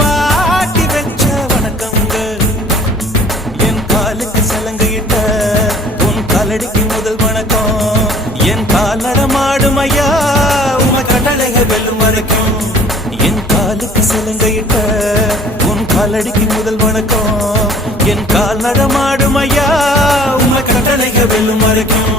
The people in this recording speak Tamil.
மாட்டி வச்ச வணக்கங்க என் காலுக்கு சலங்கையிட்ட உன் காலடிக்கு முதல் வணக்கம் என் கால் நடமாடும் ஐயா உம கடலைக வெல்லும் வரைக்கும் என் காலுக்கு சலங்கையிட்ட உன் காலடிக்கு முதல் வணக்கம் என் கால் நடமாடும் ஐயா உம கடலைக வெல்லும் வரைக்கும்